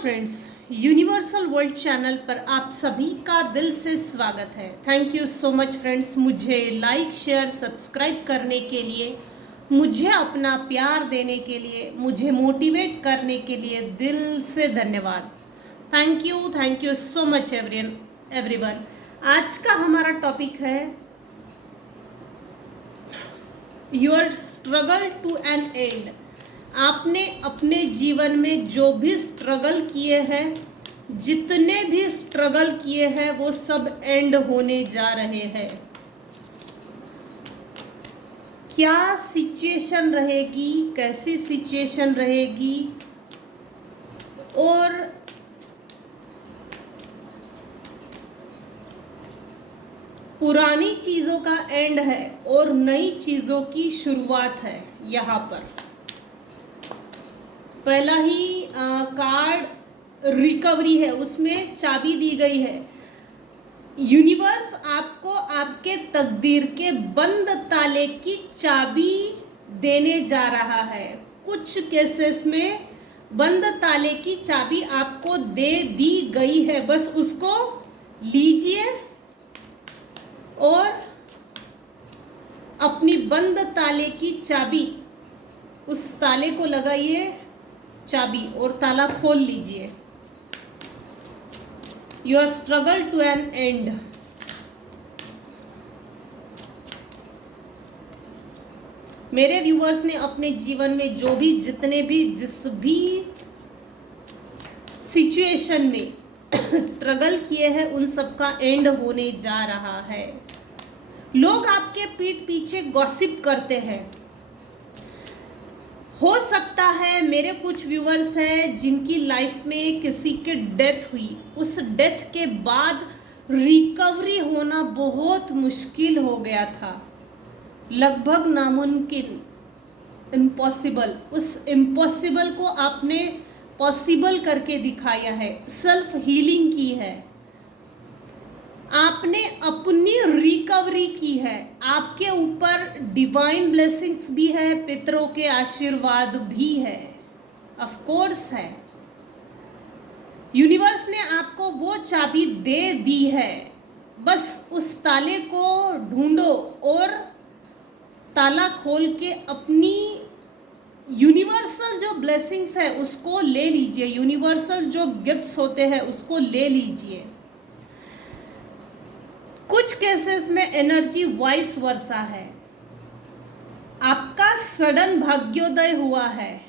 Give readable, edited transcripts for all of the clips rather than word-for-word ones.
Friends, universal world channel पर आप सभी का दिल से स्वागत है। Thank you so much friends, मुझे लाइक शेयर सब्सक्राइब करने के लिए, मुझे अपना प्यार देने के लिए, मुझे मोटिवेट करने के लिए दिल से धन्यवाद। Thank you so much everyone. आज का हमारा टॉपिक है your struggle to an end. आपने अपने जीवन में जो भी स्ट्रगल किए हैं, जितने भी स्ट्रगल किए हैं, वो सब एंड होने जा रहे हैं। क्या सिचुएशन रहेगी, कैसी सिचुएशन रहेगी, और पुरानी चीज़ों का एंड है और नई चीज़ों की शुरुआत है। यहाँ पर पहला ही कार्ड रिकवरी है, उसमें चाबी दी गई है। यूनिवर्स आपको आपके तकदीर के बंद ताले की चाबी देने जा रहा है। कुछ केसेस में बंद ताले की चाबी आपको दे दी गई है, बस उसको लीजिए और अपनी बंद ताले की चाबी, उस ताले को लगाइए चाबी और ताला खोल लीजिए। Your struggle to an end. मेरे व्यूअर्स ने अपने जीवन में जो भी, जितने भी, जिस भी सिचुएशन में स्ट्रगल किए हैं, उन सब का एंड होने जा रहा है। लोग आपके पीठ पीछे गॉसिप करते हैं। हो सकता है मेरे कुछ व्यूअर्स हैं जिनकी लाइफ में किसी की डेथ हुई, उस डेथ के बाद रिकवरी होना बहुत मुश्किल हो गया था, लगभग नामुमकिन, इम्पॉसिबल। उस इम्पॉसिबल को आपने पॉसिबल करके दिखाया है, सेल्फ हीलिंग की है, आपने अपनी रिकवरी की है। आपके ऊपर डिवाइन ब्लेसिंग्स भी है, पितरों के आशीर्वाद भी है, ऑफ कोर्स है। यूनिवर्स ने आपको वो चाबी दे दी है, बस उस ताले को ढूंढो और ताला खोल के अपनी यूनिवर्सल जो ब्लेसिंग्स है उसको ले लीजिए। यूनिवर्सल जो गिफ्ट्स होते हैं उसको ले लीजिए। कुछ केसेस में एनर्जी वाइस वर्सा है। आपका सडन भाग्योदय हुआ है,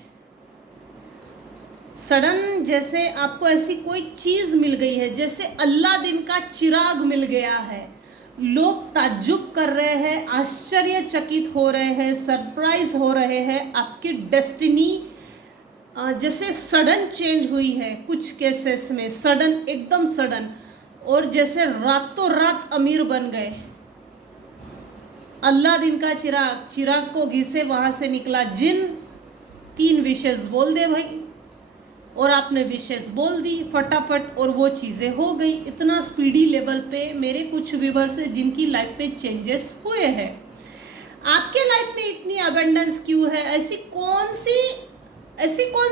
सडन, जैसे आपको ऐसी कोई चीज मिल गई है, जैसे अल्लादीन का चिराग मिल गया है। लोग ताज्जुब कर रहे हैं, आश्चर्यचकित हो रहे हैं, सरप्राइज हो रहे हैं। आपकी डेस्टिनी जैसे सडन चेंज हुई है, कुछ केसेस में सडन, एकदम सडन, और जैसे रातों रात अमीर बन गए। अल्लादीन का चिराग को घिसे, वहां से निकला जिन, 3 विशेष बोल दे भाई, और आपने विशेष बोल दी फटाफट और वो चीज़ें हो गई। इतना स्पीडी लेवल पे मेरे कुछ व्यूअर्स हैं जिनकी लाइफ में चेंजेस हुए हैं। आपके लाइफ में इतनी अबंडेंस क्यों है? ऐसी कौन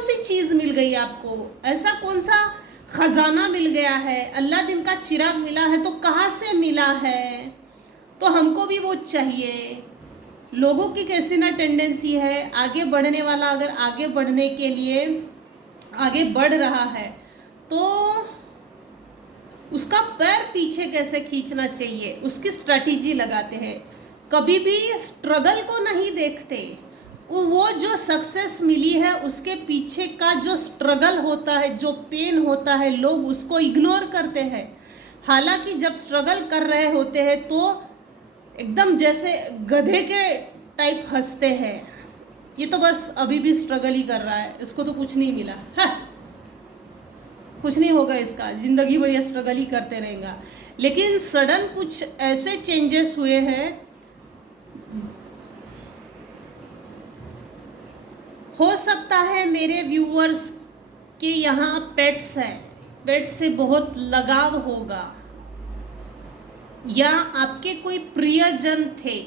सी चीज़ मिल गई आपको? ऐसा कौन सा खजाना मिल गया है? अल्लादीन का चिराग मिला है तो कहाँ से मिला है? तो हमको भी वो चाहिए। लोगों की कैसी ना टेंडेंसी है, आगे बढ़ने वाला अगर आगे बढ़ने के लिए आगे बढ़ रहा है तो उसका पैर पीछे कैसे खींचना चाहिए, उसकी स्ट्रैटेजी लगाते हैं। कभी भी स्ट्रगल को नहीं देखते। वो जो सक्सेस मिली है उसके पीछे का जो स्ट्रगल होता है, जो पेन होता है, लोग उसको इग्नोर करते हैं। हालांकि जब स्ट्रगल कर रहे होते हैं तो एकदम जैसे गधे के टाइप हंसते हैं, ये तो बस अभी भी स्ट्रगल ही कर रहा है, इसको तो कुछ नहीं मिला है, कुछ नहीं होगा इसका, जिंदगी भर ये स्ट्रगल ही करते रहेगा। लेकिन सडन कुछ ऐसे चेंजेस हुए हैं, हो सकता है मेरे व्यूअर्स के यहाँ पेट्स हैं, पेट से बहुत लगाव होगा, या आपके कोई प्रियजन थे,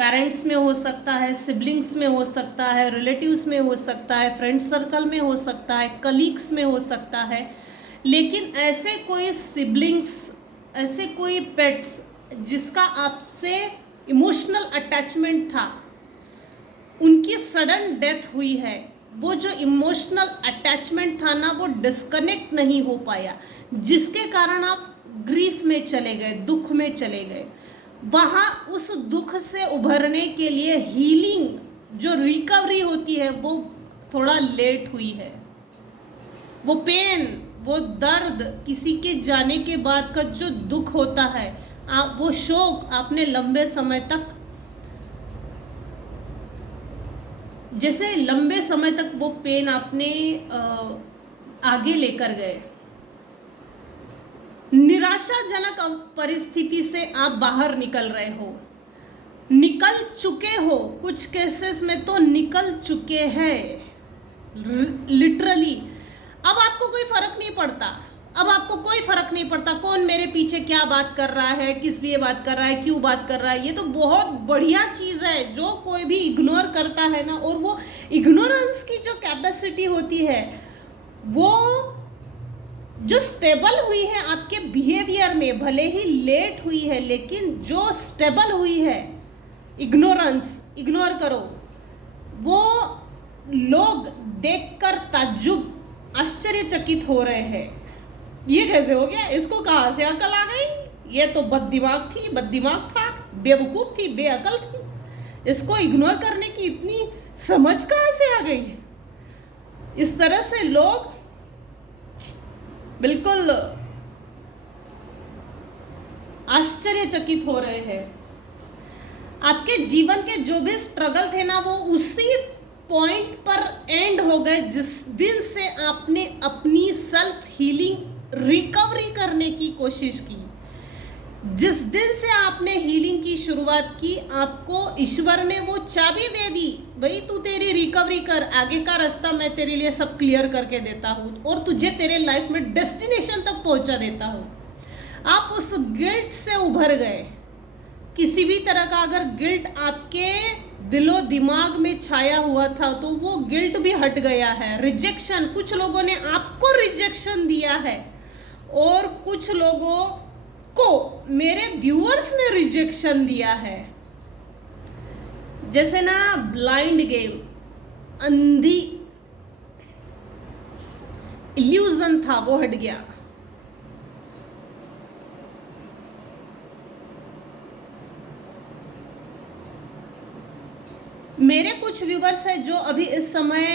पेरेंट्स में हो सकता है, सिबलिंग्स में हो सकता है, रिलेटिव्स में हो सकता है, फ्रेंड सर्कल में हो सकता है, कलीग्स में हो सकता है। लेकिन ऐसे कोई सिबलिंग्स, ऐसे कोई पेट्स जिसका आपसे इमोशनल अटैचमेंट था, उनकी सडन डेथ हुई है, वो जो इमोशनल अटैचमेंट था ना, वो डिस्कनेक्ट नहीं हो पाया, जिसके कारण आप ग्रीफ में चले गए, दुख में चले गए। वहाँ उस दुख से उभरने के लिए हीलिंग, जो रिकवरी होती है, वो थोड़ा लेट हुई है। वो पेन, वो दर्द, किसी के जाने के बाद का जो दुख होता है, वो शोक आपने लंबे समय तक, जैसे लंबे समय तक वो पेन आपने आगे लेकर गए। निराशाजनक परिस्थिति से आप बाहर निकल रहे हो, निकल चुके हो, कुछ केसेस में तो निकल चुके हैं लिटरली। अब आपको कोई फर्क नहीं पड़ता, अब आपको कोई फर्क नहीं पड़ता कौन मेरे पीछे क्या बात कर रहा है, किस लिए बात कर रहा है, क्यों बात कर रहा है। ये तो बहुत बढ़िया चीज़ है। जो कोई भी इग्नोर करता है ना, और वो इग्नोरेंस की जो कैपेसिटी होती है, वो जो स्टेबल हुई है आपके बिहेवियर में, भले ही लेट हुई है, लेकिन जो स्टेबल हुई है, इग्नोरेंस, इग्नोर करो, वो लोग देखकर ताज्जुब, आश्चर्यचकित हो रहे हैं। ये कैसे हो गया, इसको कहाँ से अकल आ गई, ये तो बददिमाग थी, बददिमाग था, बेवकूफ़ थी, बेअकल थी, इसको इग्नोर करने की इतनी समझ कहाँ से आ गई। इस तरह से लोग बिल्कुल आश्चर्यचकित हो रहे हैं। आपके जीवन के जो भी स्ट्रगल थे ना, वो उसी पॉइंट पर एंड हो गए जिस दिन से आपने अपनी सेल्फ हीलिंग रिकवरी करने की कोशिश की। जिस दिन से आपने हीलिंग की शुरुआत की, आपको ईश्वर ने वो चाबी दे दी, भाई तू तेरी रिकवरी कर, आगे का रास्ता मैं तेरे लिए सब क्लियर करके देता हूँ और तुझे तेरे लाइफ में डेस्टिनेशन तक पहुँचा देता हूँ। आप उस गिल्ट से उभर गए। किसी भी तरह का अगर गिल्ट आपके दिलो दिमाग में छाया हुआ था, तो वो गिल्ट भी हट गया है। रिजेक्शन, कुछ लोगों ने आपको रिजेक्शन दिया है और कुछ लोगों को मेरे व्यूअर्स ने रिजेक्शन दिया है। जैसे ना ब्लाइंड गेम, अंधी इल्यूजन था, वो हट गया। मेरे कुछ व्यूवर्स हैं जो अभी इस समय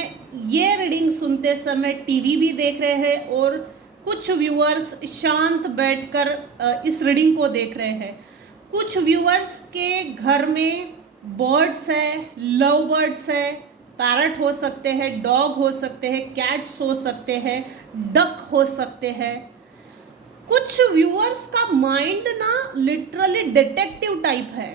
ये रीडिंग सुनते समय टीवी भी देख रहे हैं, और कुछ व्यूअर्स शांत बैठकर इस रीडिंग को देख रहे हैं। कुछ व्यूअर्स के घर में बर्ड्स है, लव बर्ड्स है, पैरट हो सकते हैं, डॉग हो सकते हैं, कैट्स हो सकते हैं, डक हो सकते हैं। कुछ व्यूअर्स का माइंड ना लिटरली डिटेक्टिव टाइप है,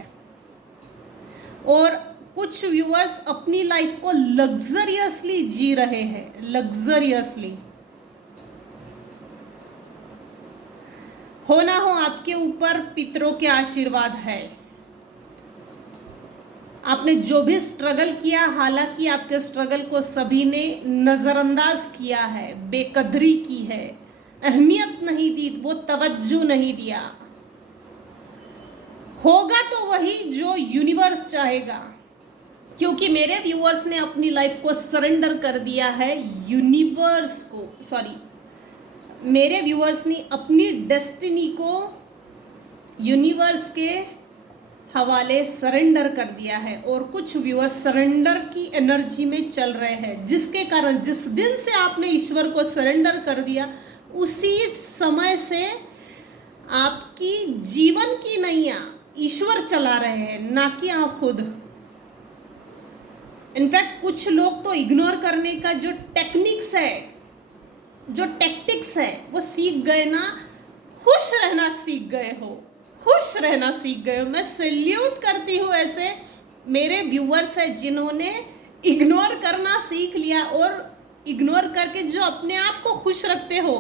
और कुछ व्यूअर्स अपनी लाइफ को लग्जरियसली जी रहे हैं, लग्जरियसली। हो ना हो, आपके ऊपर पितरों के आशीर्वाद है। आपने जो भी स्ट्रगल किया, हालांकि आपके स्ट्रगल को सभी ने नजरअंदाज किया है, बेकदरी की है, अहमियत नहीं दी, वो तवज्जो नहीं दिया। होगा तो वही जो यूनिवर्स चाहेगा, क्योंकि मेरे व्यूअर्स ने अपनी लाइफ को सरेंडर कर दिया है यूनिवर्स को। सॉरी, मेरे व्यूअर्स ने अपनी डेस्टिनी को यूनिवर्स के हवाले सरेंडर कर दिया है, और कुछ व्यूअर्स सरेंडर की एनर्जी में चल रहे हैं, जिसके कारण जिस दिन से आपने ईश्वर को सरेंडर कर दिया, उसी समय से आपकी जीवन की नैया ईश्वर चला रहे हैं, ना कि आप खुद। इनफैक्ट कुछ लोग तो इग्नोर करने का जो टेक्निक्स है, जो टैक्टिक्स है, वो सीख गए ना, खुश रहना सीख गए हो, खुश रहना सीख गए हो। मैं सैल्यूट करती हूँ ऐसे मेरे व्यूअर्स हैं जिन्होंने इग्नोर करना सीख लिया, और इग्नोर करके जो अपने आप को खुश रखते हो।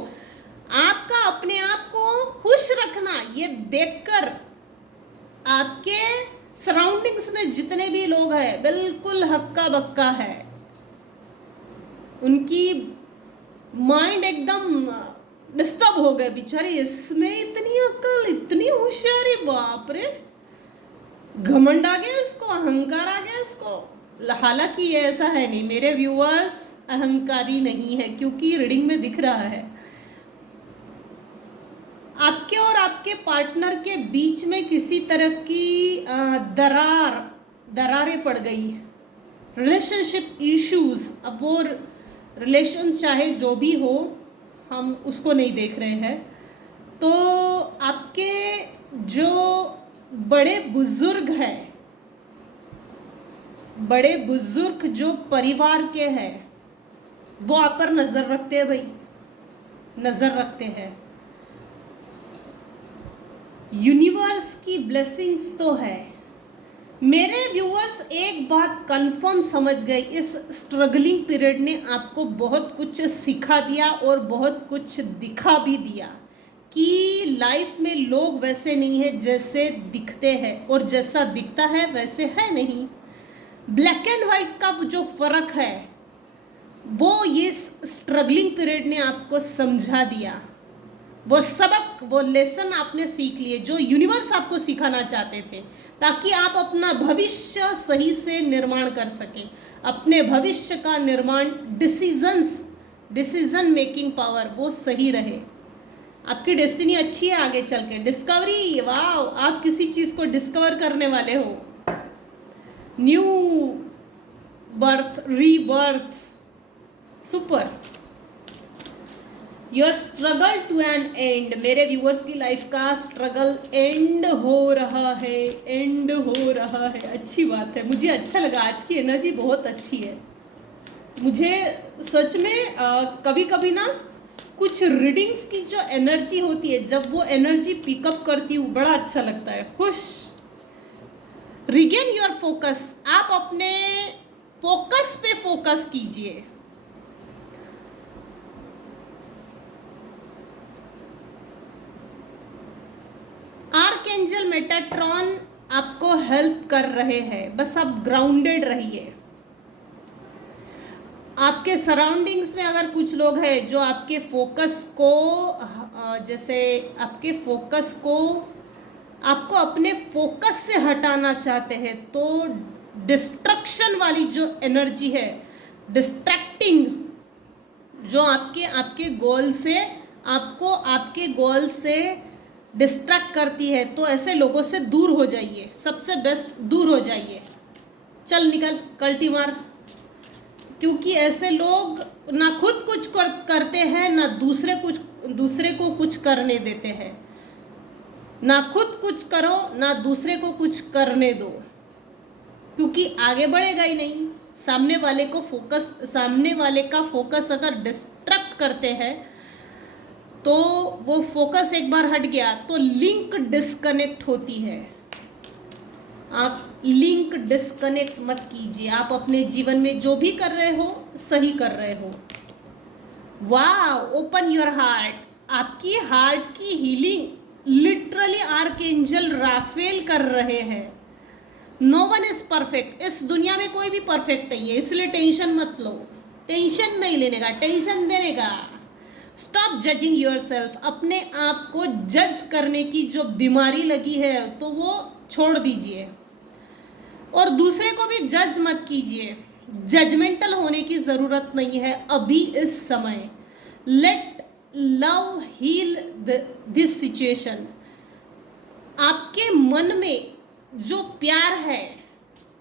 आपका अपने आप को खुश रखना, ये देखकर आपके सराउंडिंग्स में जितने भी लोग हैं बिल्कुल हक्का बक्का है, उनकी माइंड एकदम डिस्टर्ब हो गए बेचारे, इसमें इतनी अक्ल, इतनी होशियारी, बाप रे, घमंड आ गया इसको, अहंकार आ गया इसको। हालांकि ये ऐसा है नहीं, मेरे व्यूअर्स अहंकारी नहीं है, क्योंकि रीडिंग में दिख रहा है आपके और आपके पार्टनर के बीच में किसी तरह की दरारें पड़ गई, रिलेशनशिप इश्यूज। अब वो रिलेशन चाहे जो भी हो, हम उसको नहीं देख रहे हैं। तो आपके जो बड़े बुजुर्ग हैं, बड़े बुजुर्ग जो परिवार के हैं, वो आप पर नजर रखते हैं भाई, नजर रखते हैं। यूनिवर्स की ब्लेसिंग्स तो है। मेरे व्यूअर्स एक बात कंफर्म समझ गए, इस स्ट्रगलिंग पीरियड ने आपको बहुत कुछ सिखा दिया और बहुत कुछ दिखा भी दिया कि लाइफ में लोग वैसे नहीं है जैसे दिखते हैं, और जैसा दिखता है वैसे है नहीं। ब्लैक एंड वाइट का जो फर्क है वो ये स्ट्रगलिंग पीरियड ने आपको समझा दिया। वो सबक, वो लेसन आपने सीख लिए जो यूनिवर्स आपको सिखाना चाहते थे, ताकि आप अपना भविष्य सही से निर्माण कर सकें। अपने भविष्य का निर्माण, डिसीजन मेकिंग पावर वो सही रहे। आपकी डेस्टिनी अच्छी है आगे चल के, डिस्कवरी, वाह, आप किसी चीज़ को डिस्कवर करने वाले हो, new birth, rebirth, super. Your struggle to an end, मेरे व्यूअर्स की लाइफ का स्ट्रगल एंड हो रहा है, एंड हो रहा है। अच्छी बात है, मुझे अच्छा लगा, आज की एनर्जी बहुत अच्छी है। मुझे सच में कभी कभी ना कुछ रीडिंग्स की जो एनर्जी होती है, जब वो एनर्जी पिकअप करती हूँ, बड़ा अच्छा लगता है, खुश। रिगेन योर फोकस, आप अपने फोकस पे फोकस कीजिए। आर्कएंजल मेटाट्रॉन आपको हेल्प कर रहे हैं, बस आप ग्राउंडेड रहिए। आपके सराउंडिंग्स में अगर कुछ लोग हैं जो आपके फोकस को, जैसे आपके फोकस को, आपको अपने फोकस से हटाना चाहते हैं, तो डिस्ट्रक्शन वाली जो एनर्जी है, डिस्ट्रैक्टिंग, जो आपके गोल से, आपको आपके गोल से डिस्ट्रैक्ट करती है, तो ऐसे लोगों से दूर हो जाइए, सबसे बेस्ट दूर हो जाइए। चल निकल, कल्टी मार, क्योंकि ऐसे लोग ना खुद कुछ करते हैं, ना दूसरे को कुछ करने देते हैं। ना खुद कुछ करो, ना दूसरे को कुछ करने दो, क्योंकि आगे बढ़ेगा ही नहीं। सामने वाले का फोकस अगर डिस्ट्रैक्ट करते हैं, तो वो फोकस एक बार हट गया तो लिंक डिस्कनेक्ट होती है। आप लिंक डिस्कनेक्ट मत कीजिए। आप अपने जीवन में जो भी कर रहे हो, सही कर रहे हो। वाह, ओपन योर हार्ट, आपकी हार्ट की हीलिंग लिटरली आर्कएंजल राफेल कर रहे हैं। नो वन इज परफेक्ट, इस दुनिया में कोई भी परफेक्ट नहीं है, इसलिए टेंशन मत लो। टेंशन नहीं लेने का, टेंशन देने का। स्टॉप जजिंग योर सेल्फ, अपने आप को जज करने की जो बीमारी लगी है, तो वो छोड़ दीजिए, और दूसरे को भी जज मत कीजिए। जजमेंटल होने की ज़रूरत नहीं है अभी इस समय। Let love heal this situation. आपके मन में जो प्यार है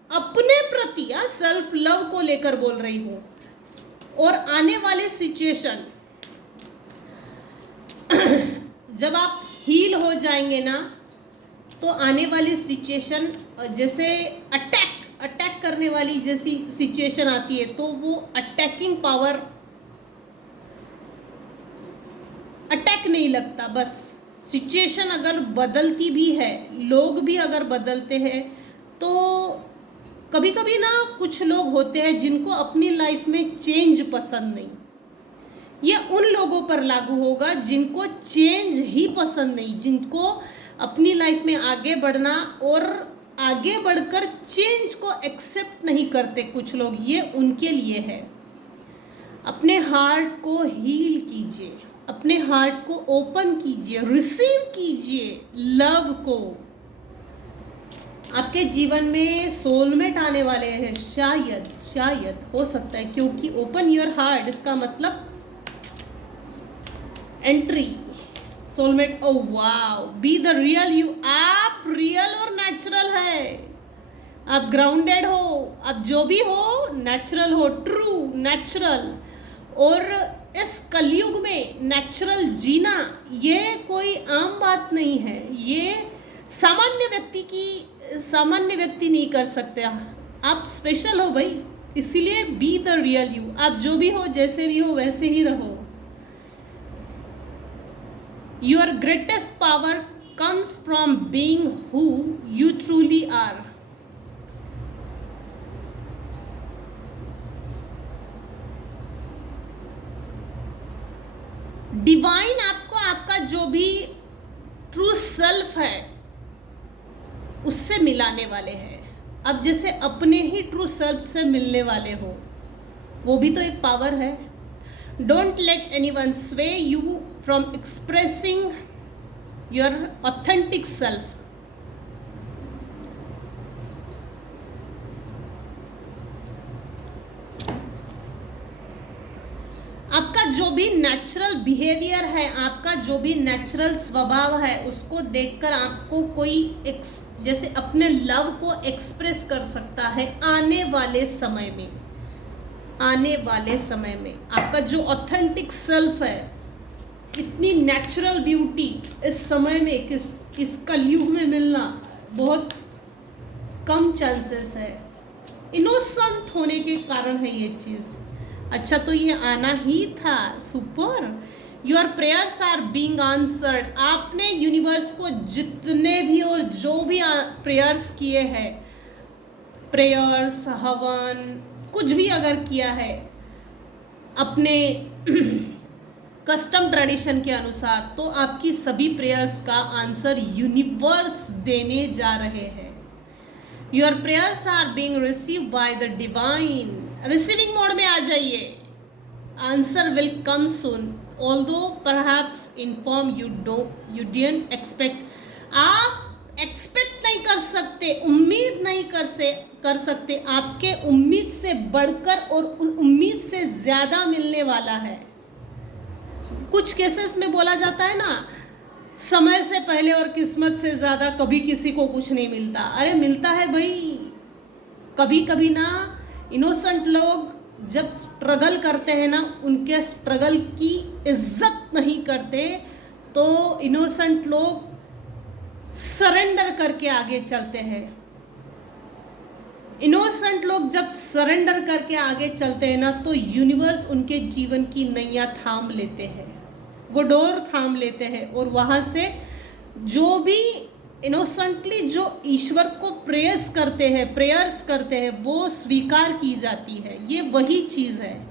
अपने प्रति, सेल्फ लव को लेकर बोल रही हूँ, और आने वाले सिचुएशन जब आप हील हो जाएंगे ना, तो आने वाली सिचुएशन, जैसे अटैक करने वाली जैसी सिचुएशन आती है, तो वो अटैकिंग पावर, अटैक नहीं लगता। बस सिचुएशन अगर बदलती भी है, लोग भी अगर बदलते हैं, तो कभी कभी ना कुछ लोग होते हैं जिनको अपनी लाइफ में चेंज पसंद नहीं। ये उन लोगों पर लागू होगा जिनको चेंज ही पसंद नहीं, जिनको अपनी लाइफ में आगे बढ़ना और आगे बढ़कर चेंज को एक्सेप्ट नहीं करते कुछ लोग, ये उनके लिए है। अपने हार्ट को हील कीजिए, अपने हार्ट को ओपन कीजिए, रिसीव कीजिए लव को। आपके जीवन में सोलमेट आने वाले हैं, शायद हो सकता है, क्योंकि ओपन योर हार्ट इसका मतलब entry soulmate. Oh wow, be the real you. आप रियल और नेचुरल है, आप ग्राउंडेड हो, आप जो भी हो नेचुरल हो, ट्रू नेचुरल। और इस कलयुग में नेचुरल जीना ये कोई आम बात नहीं है, ये सामान्य व्यक्ति नहीं कर सकते। आप स्पेशल हो भाई, इसीलिए बी द रियल यू। आप जो भी हो, जैसे भी हो, वैसे ही रहो। Your greatest power comes from being who you truly are. Divine आपको आपका जो भी ट्रू सेल्फ है उससे मिलाने वाले हैं। अब जैसे अपने ही ट्रू सेल्फ से मिलने वाले हो, वो भी तो एक पावर है। डोंट लेट एनीवन स्वे you from expressing your authentic self. आपका जो भी नेचुरल बिहेवियर है, आपका जो भी नेचुरल स्वभाव है, उसको देखकर आपको कोई जैसे अपने लव को एक्सप्रेस कर सकता है। आने वाले समय में आपका जो ऑथेंटिक सेल्फ है, इतनी नेचुरल ब्यूटी इस समय में इस कलयुग में मिलना बहुत कम चांसेस है। इनोसेंट होने के कारण है ये चीज़। अच्छा, तो ये आना ही था। Super. Your prayers are being answered. आपने यूनिवर्स को जितने भी और जो भी प्रेयर्स किए हैं, प्रेयर्स, हवन, कुछ भी अगर किया है अपने कस्टम ट्रेडिशन के अनुसार, तो आपकी सभी प्रेयर्स का आंसर यूनिवर्स देने जा रहे हैं। Your prayers are being receive by the divine. Receiving mode में आ जाइए। Answer will come soon, although perhaps in form you didn't expect. आप एक्सपेक्ट नहीं कर सकते, उम्मीद नहीं कर सकते। आपके उम्मीद से बढ़कर और उम्मीद से ज़्यादा मिलने वाला है। कुछ केसेस में बोला जाता है ना, समय से पहले और किस्मत से ज़्यादा कभी किसी को कुछ नहीं मिलता। अरे मिलता है भाई। कभी कभी ना इनोसेंट लोग जब स्ट्रगल करते हैं ना, उनके स्ट्रगल की इज्जत नहीं करते, तो इनोसेंट लोग सरेंडर करके आगे चलते हैं। इनोसेंट लोग जब सरेंडर करके आगे चलते हैं ना, तो यूनिवर्स उनके जीवन की नैया थाम लेते हैं, वो डोर थाम लेते हैं, और वहाँ से जो भी इनोसेंटली जो ईश्वर को प्रेयर्स करते हैं, वो स्वीकार की जाती है। ये वही चीज़ है।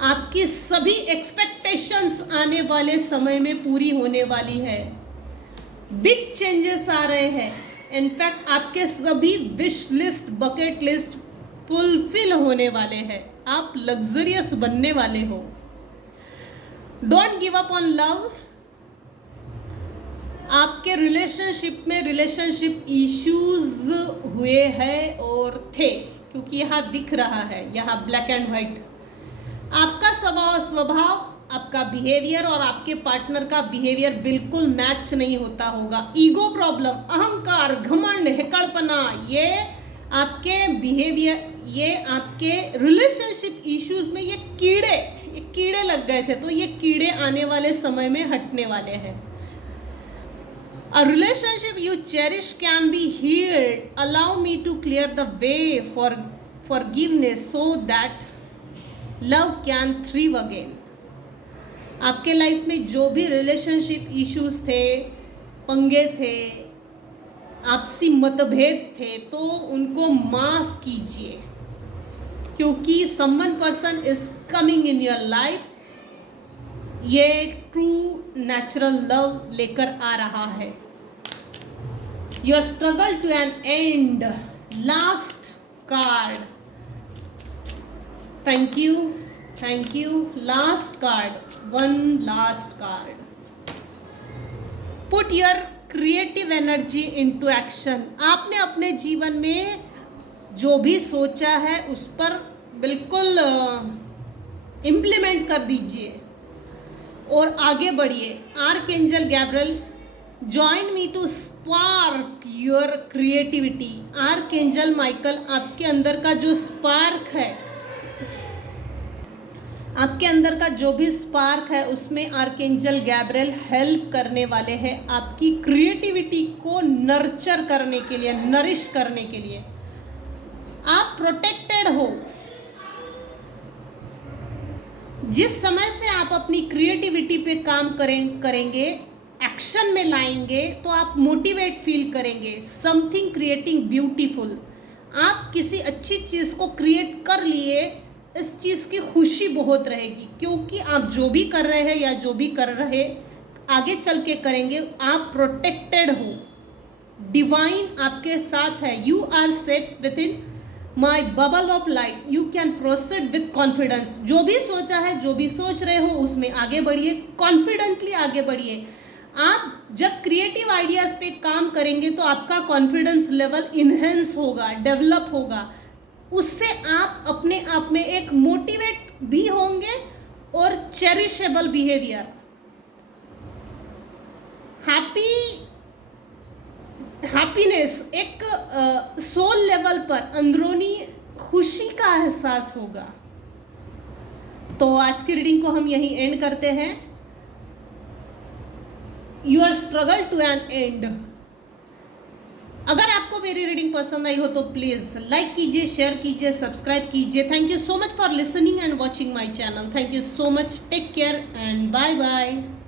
आपकी सभी एक्सपेक्टेशंस आने वाले समय में पूरी होने वाली है। बिग चेंजेस आ रहे हैं। इनफैक्ट आपके सभी wish list, bucket list fulfil होने वाले हैं। आप लग्जरियस बनने वाले हो। Don't give up on love. आपके रिलेशनशिप इश्यूज हुए हैं और थे, क्योंकि यहाँ दिख रहा है, यहाँ ब्लैक एंड वाइट। आपका स्वभाव, आपका बिहेवियर और आपके पार्टनर का बिहेवियर बिल्कुल मैच नहीं होता होगा। ईगो प्रॉब्लम, अहंकार, घमंड, हेकड़पना, ये आपके बिहेवियर, ये आपके रिलेशनशिप इश्यूज में ये कीड़े लग गए थे, तो ये कीड़े आने वाले समय में हटने वाले हैं। A relationship you cherish can be healed. Allow me to clear the way for forgiveness so that love can thrive again. आपके लाइफ में जो भी रिलेशनशिप इश्यूज थे, पंगे थे, आपसी मतभेद थे, तो उनको माफ कीजिए, क्योंकि someone person is coming in your life. ये ट्रू नेचुरल लव लेकर आ रहा है। Your struggle to an end, last card, thank you, thank you, last card, one last card, put your creative energy into action. आपने अपने जीवन में जो भी सोचा है उस पर बिल्कुल इम्प्लीमेंट कर दीजिए और आगे बढ़िए। Archangel Gabriel, join me to spark your creativity. Archangel Michael, आपके अंदर का जो स्पार्क है, आपके अंदर का जो भी स्पार्क है उसमें आर्कएंजल गैब्रियल हेल्प करने वाले हैं आपकी क्रिएटिविटी को नर्चर करने के लिए, नरिश करने के लिए। आप प्रोटेक्टेड हो। जिस समय से आप अपनी क्रिएटिविटी पे काम करेंगे, एक्शन में लाएंगे, तो आप मोटिवेट फील करेंगे। समथिंग क्रिएटिंग ब्यूटीफुल, आप किसी अच्छी चीज़ को क्रिएट कर लिए, इस चीज़ की खुशी बहुत रहेगी, क्योंकि आप जो भी कर रहे हैं या जो भी कर रहे आगे चल के करेंगे, आप प्रोटेक्टेड हो। डिवाइन आपके साथ है। You are safe within my bubble of light, you can proceed with confidence. जो भी सोचा है, जो भी सोच रहे हो, उसमें आगे बढ़िए, कॉन्फिडेंटली आगे बढ़िए। आप जब क्रिएटिव आइडियाज़ पे काम करेंगे तो आपका कॉन्फिडेंस लेवल इन्हेंस होगा, डेवलप होगा। उससे आप अपने आप में एक मोटिवेट भी होंगे और चेरिशेबल बिहेवियर, हैप्पीनेस, एक सोल लेवल पर अंदरूनी खुशी का एहसास होगा। तो आज की रीडिंग को हम यहीं एंड करते हैं। Your struggle to an end. अगर आपको मेरी रीडिंग पसंद आई हो तो प्लीज़ लाइक कीजिए, शेयर कीजिए, सब्सक्राइब कीजिए। Thank you so much for listening and watching my channel. Thank you so much. Take care and bye bye.